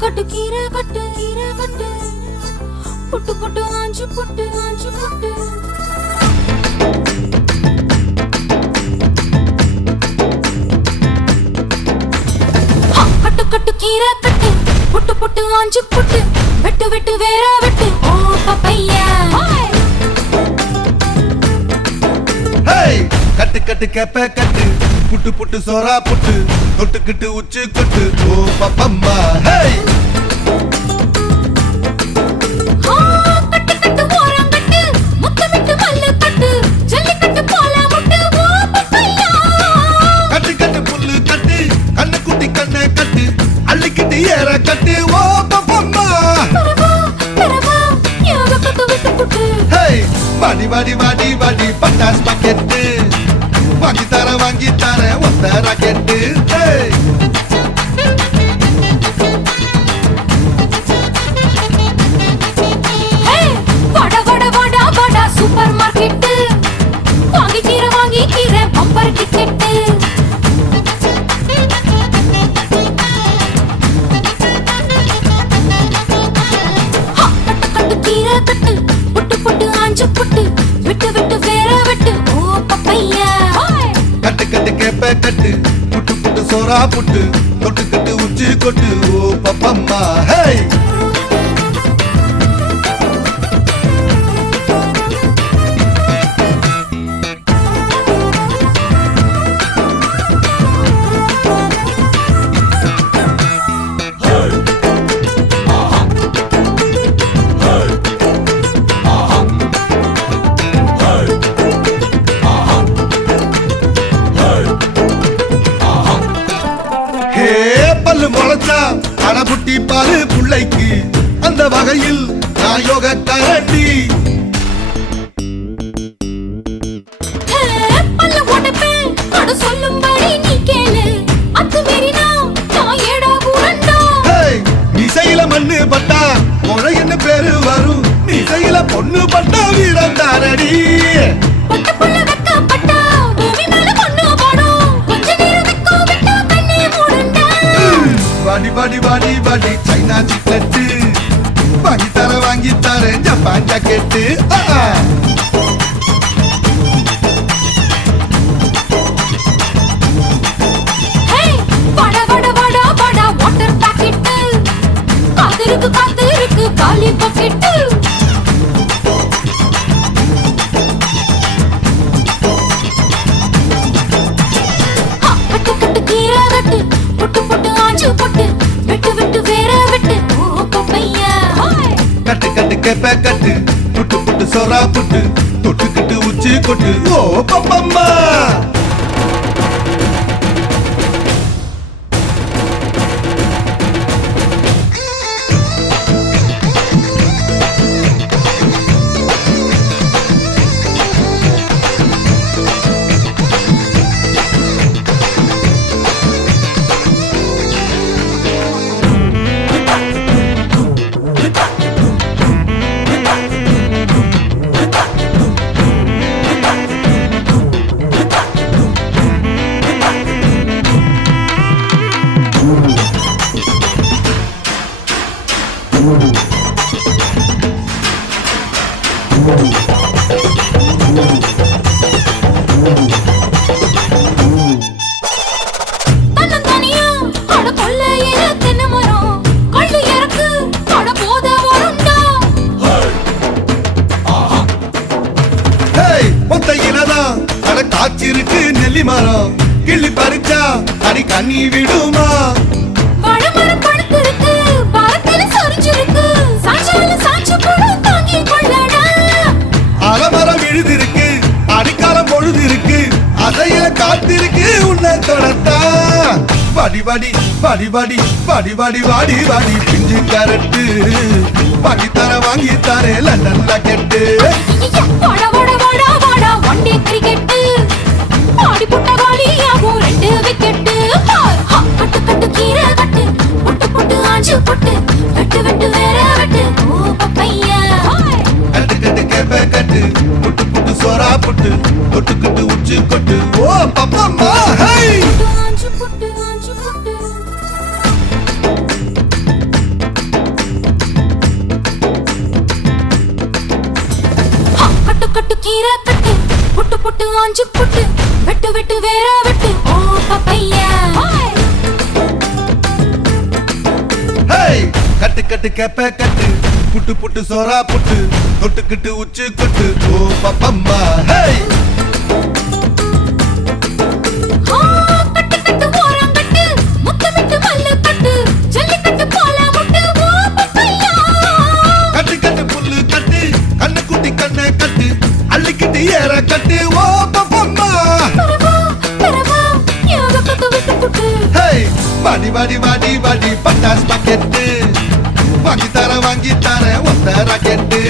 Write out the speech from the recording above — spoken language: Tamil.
கட்டு கீரை கட்டு புட்டு புட்டு ஆஞ்சு புட்டு கட்டு கட்டு கீரை கட்டு புட்டு புட்டு ஆஞ்சு புட்டு வெட்டு வெட்டு வேற வெட்டு ஓ பப்பையா கட்டு கட்டு கேப்ப கட்டு புட்டு புட்டு சோரா புட்டு தொட்டுக்கிட்டு உச்சி கொட்டு ஓ பப்பம்மா ஹே கட்டு கட்டு ஓரம் கட்டு முத்து விட்டு மல்லு கட்டு ஜல்லிக்கட்டு போல முட்டு ஓ பப்பையா கட்டு கட்டு புல்லு கட்டு கண்ணு குட்டி கண்ணை கட்டு அள்ளிக்கிட்டு ஏற கட்டு ஓ பப்பம்மா பரவா யோக கட்டு விட்டு புட்டு ஹே வாடி வாடி வாடி வாடி பட்டாஸ் பாக்கெட்டு வாங்கி தர ஒத்த ராக்கெட்டு சூப்பர் மார்க்கெட் வாங்கி கீர பம்பர் டிக்கெட் கட்டு கீரை கட்டு புட்டு புட்டு ஆஞ்சு புட்டு விட்டு விட்டு வேற வெட்டு ஓ பப்பையா கட்டு கட்டு கேப்ப கட்டு புட்டு புட்டு சோரா புட்டு தொட்டுக்கிட்டு உச்சி கொட்டு ஓ பப்பம்மா ஹே அடபுட்டி பாரு புள்ளைக்கு அந்த வகையில் நான் யோக கரண்டி இசையில மண்ணு பட்டா முறைன்னு பேரு வரும் இசையில பொண்ணு பட்டா வீரம் தாரடி வாடி வாடி வாடி சைனா சிக்கெட்டு வாங்கி தர ஜப்பான் ஜாக்கெட்டு காத்திருக்கு காலி பாக்கெட்டு கட்டு கட்டு கீரை கட்டு புட்டு புட்டு ஆஞ்சு புட்டு விட்டு விட்டு வேற விட்டு ஓ பப்பையா கட்டு கட்டு கேப்ப கட்டு புட்டு புட்டு சோரா புட்டு தொட்டுக்கிட்டு உச்சி கொட்டு ஓ பப்பம்மா காய்ச்சிருக்கு நெல்லி மரம் கிள்ளி பறிச்சா அடி கண்ணி விடுமா வடமரம் படுத்திருக்கு பாரத்தில சொரிஞ்சிருக்கு சாஞ்சால சாஞ்சு போடு தாங்கி கொள்ளடா அலமரம் விழுதிருக்கு அடிக்காலம் பொழுது இருக்கு அதையில காத்திருக்கு உன்னை தொடத்தா வாடி வாடி வாடி வாடி வாடி வாடி வாடி வாடி பிஞ்சு கரட்டு வாங்கி தர லண்டன்ல கெட்டு வாடா வாடா வாடா வாடா வண்டி கிரிக்கெட் ஆடி புட்ட காலியாகும் ரெண்டு விக்கெட் கட்டு கட்டு கீரை கட்டு புட்டு புட்டு ஆஞ்சு புட்டு வெட்டு வெட்டு வேற வெட்டு ஓ பப்பையா கட்டு கட்டு கேப்ப கட்டு புட்டு புட்டு சோரா புட்டு தொட்டுக்கிட்டு உச்சி கொட்டு ஓ பப்பம்மா ஹே ஆஞ்சு புட்டு கீரை கட்டு புட்டு புட்டு ஆஞ்சு புட்டு வெட்டு வெட்டு வேற வெட்டு ஓ பப்பையா ஹேய் கட்டு கட்டு கேப்ப கட்டு புட்டு புட்டு சோறா புட்டு தொட்டுக்கிட்டு உச்சு கொட்டு ஓ பப்பம்மா ஹேய் ஆ, கட்டு கட்டு ஓரம் கட்டு முத்தமிட்டு மல்லு கட்டு ஜல்லிக்கட்டு போல முட்டு ஓ பப்பையா கட்டு கட்டு புல்லு கட்டு கண்ணு குட்டி கண்ணை கட்டு அள்ளிக்கிட்டு ஏற கட்டு ஓ பப்பம்மா பரவா பரவா யோக கட்டு விட்டு புட்டு ஹேய் வாடி வாடி வாடி வாடி பட்டாஸ் பாக்கெட்டு வாங்கி தர ஒத்த ராக்கெட்டு